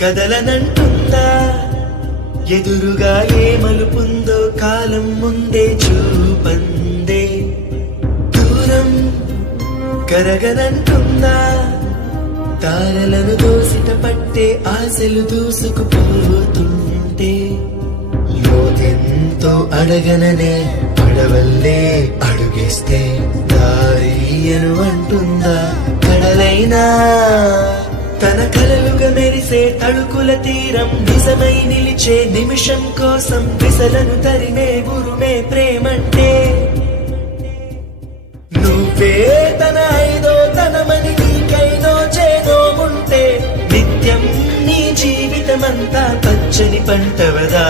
కదలనంటుందా ఎదురుగా ఏ మలుపుందో కాలం ముందే చూపందే దూరం కరగనంటుందా తారలను దోసిట పట్టే ఆశలు దూసుకుపోతుంటే లోతెంతో అడగననే అడవల్లే అడుగేస్తే దారియను అంటుందా కడలైనా తన కలలుగా మెరిసే తళుకుల తీరం నిజమై నిలిచే నిమిషం కోసం విసలను తరిమే గురుమే ప్రేమంటే నువ్వే తన ఐదో తనమని నీకైనో చేదో ఉంటే నిత్యం నీ జీవితమంతా పచ్చని పంటవదా